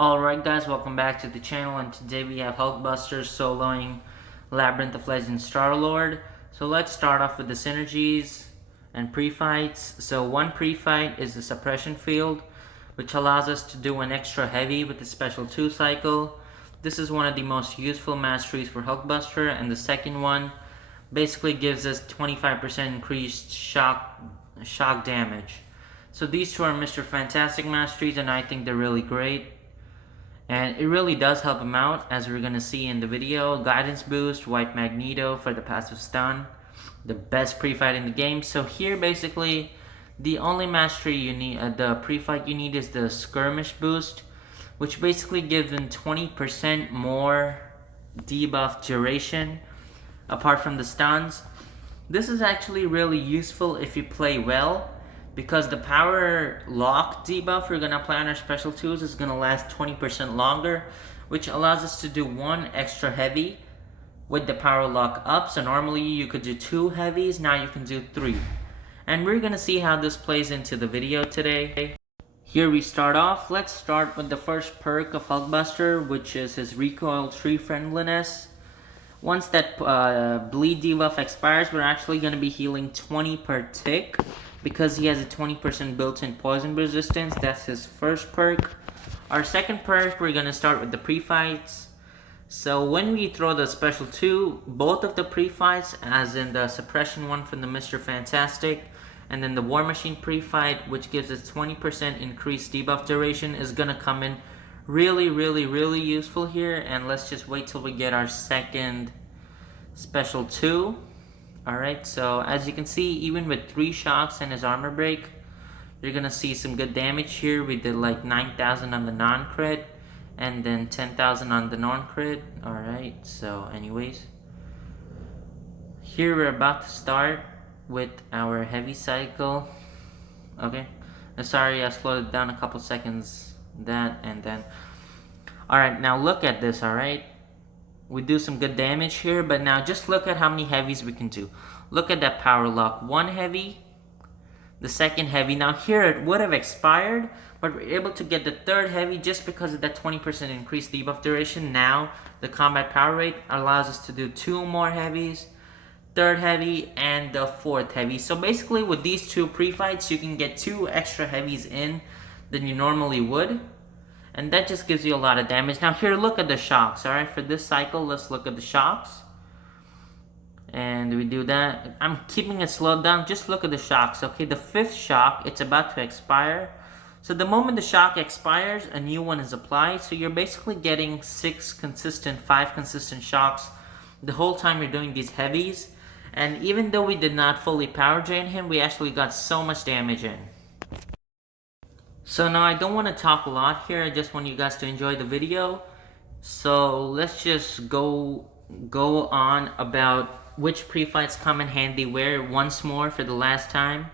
Alright guys, welcome back to the channel, and today we have Hulkbuster soloing Labyrinth of Legends starlord. So let's start off with the synergies and pre-fights. So one pre-fight is the suppression field, which allows us to do an extra heavy with the special 2 cycle. This is one of the most useful masteries for Hulkbuster, and the second one basically gives us 25% increased shock damage. So these two are Mr. Fantastic masteries, and I think they're really great. And it really does help him out, as we're going to see in the video. Guidance boost, white magneto for the passive stun. The best pre-fight in the game. So here basically, the only mastery you need, the pre-fight you need is the skirmish boost, which basically gives them 20% more debuff duration, apart from the stuns. This is actually really useful if you play well, because the power lock debuff we're gonna apply on our special 2s is gonna last 20% longer, which allows us to do one extra heavy with the power lock up. So normally you could do 2 heavies, now you can do 3. And we're gonna see how this plays into the video today. Here we start off. Let's start with the first perk of Hulkbuster, which is his recoil tree friendliness. Once that bleed debuff expires, we're actually going to be healing 20 per tick, because he has a 20% built-in poison resistance. That's his first perk. Our second perk, we're going to start with the pre-fights. So when we throw the special 2, both of the pre-fights, as in the suppression one from the Mr. Fantastic, and then the War Machine pre-fight, which gives us 20% increased debuff duration, is going to come in really useful here. And let's just wait till we get our second special 2. Alright, so as you can see, even with 3 shocks and his armor break, you're gonna see some good damage here. We did like 9,000 on the non-crit, and then 10,000 on the non-crit. Alright, so anyways, here we're about to start with our heavy cycle. Okay, sorry I slowed it down a couple seconds. That and then. Alright, now look at this, alright? We do some good damage here, but now just look at how many heavies we can do. Look at that power lock. 1 heavy, the second heavy. Now here it would have expired, but we're able to get the third heavy just because of that 20% increased debuff duration. Now the combat power rate allows us to do 2 more heavies, third heavy, and the fourth heavy. So basically with these 2 pre-fights, you can get 2 extra heavies in than you normally would. And that just gives you a lot of damage. Now here, look at the shocks, alright? For this cycle, let's look at the shocks. And we do that. I'm keeping it slowed down. Just look at the shocks, okay? The 5th shock, it's about to expire. So the moment the shock expires, a new one is applied. So you're basically getting 5 consistent shocks the whole time you're doing these heavies. And even though we did not fully power drain him, we actually got so much damage in. So now I don't want to talk a lot here, I just want you guys to enjoy the video. So let's just go on about which pre-fights come in handy where once more for the last time.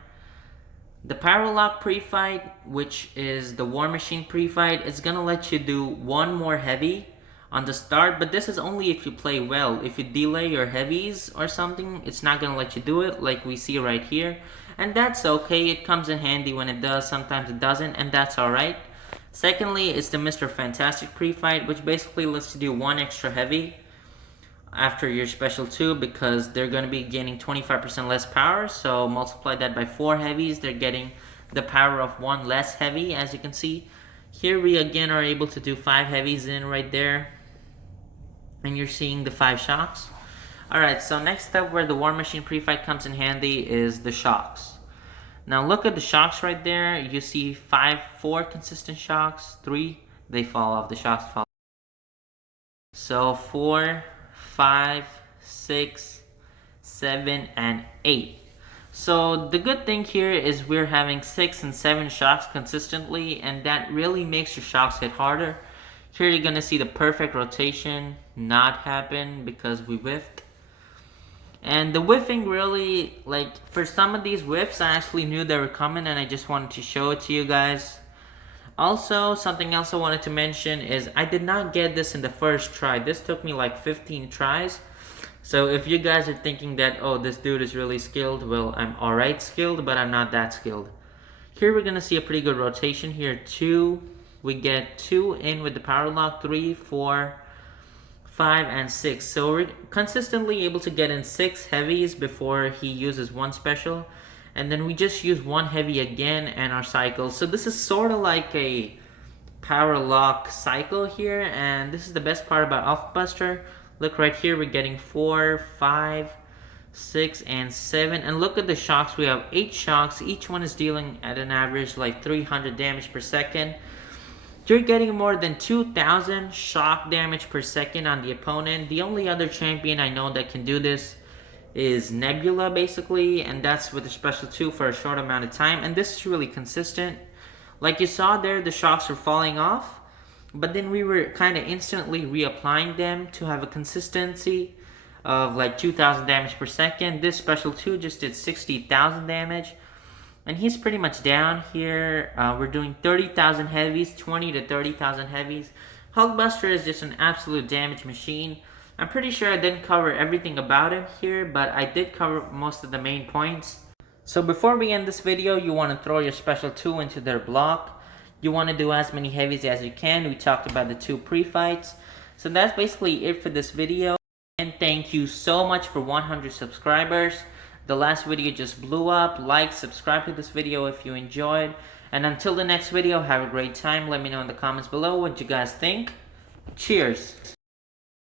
The Power Lock pre-fight, which is the War Machine pre-fight, is going to let you do 1 more heavy on the start, but this is only if you play well. If you delay your heavies or something, it's not going to let you do it, like we see right here. And that's okay, it comes in handy when it does, sometimes it doesn't, and that's alright. Secondly, it's the Mr. Fantastic pre-fight, which basically lets you do 1 extra heavy after your special 2, because they're going to be gaining 25% less power, so multiply that by 4 heavies, they're getting the power of 1 less heavy, as you can see. Here we again are able to do 5 heavies in right there, and you're seeing the 5 shocks. Alright, so next up where the War Machine pre-fight comes in handy is the shocks. Now look at the shocks right there. You see 4 consistent shocks, 3, they fall off, the shocks fall off. So 4, 5, 6, 7, and 8. So the good thing here is we're having 6 and 7 shocks consistently, and that really makes your shocks hit harder. Here you're gonna see the perfect rotation not happen because we whiffed. And the whiffing really, like, for some of these whiffs, I actually knew they were coming and I just wanted to show it to you guys. Also, something else I wanted to mention is I did not get this in the first try. This took me like 15 tries. So if you guys are thinking that, oh, this dude is really skilled, well, I'm alright skilled, but I'm not that skilled. Here we're going to see a pretty good rotation here. 2, we get 2 in with the power lock, 3, 4, 5, and 6. So we're consistently able to get in 6 heavies before he uses one special. And then we just use 1 heavy again and our cycle. So this is sort of like a power lock cycle here. And this is the best part about Hulkbuster. Look right here, we're getting 4, 5, 6, and 7. And look at the shocks. We have 8 shocks. Each one is dealing at an average like 300 damage per second. You're getting more than 2,000 shock damage per second on the opponent. The only other champion I know that can do this is Nebula, basically, and that's with a special 2 for a short amount of time. And this is really consistent. Like you saw there, the shocks were falling off, but then we were kind of instantly reapplying them to have a consistency of like 2,000 damage per second. This special 2 just did 60,000 damage. And he's pretty much down here. We're doing 30,000 heavies, 20 to 30,000 heavies. Hulkbuster is just an absolute damage machine. I'm pretty sure I didn't cover everything about him here, but I did cover most of the main points. So before we end this video, you want to throw your special 2 into their block. You want to do as many heavies as you can. We talked about the 2 pre-fights. So that's basically it for this video. And thank you so much for 100 subscribers. The last video just blew up. Like, subscribe to this video if you enjoyed. And until the next video, have a great time. Let me know in the comments below what you guys think. Cheers.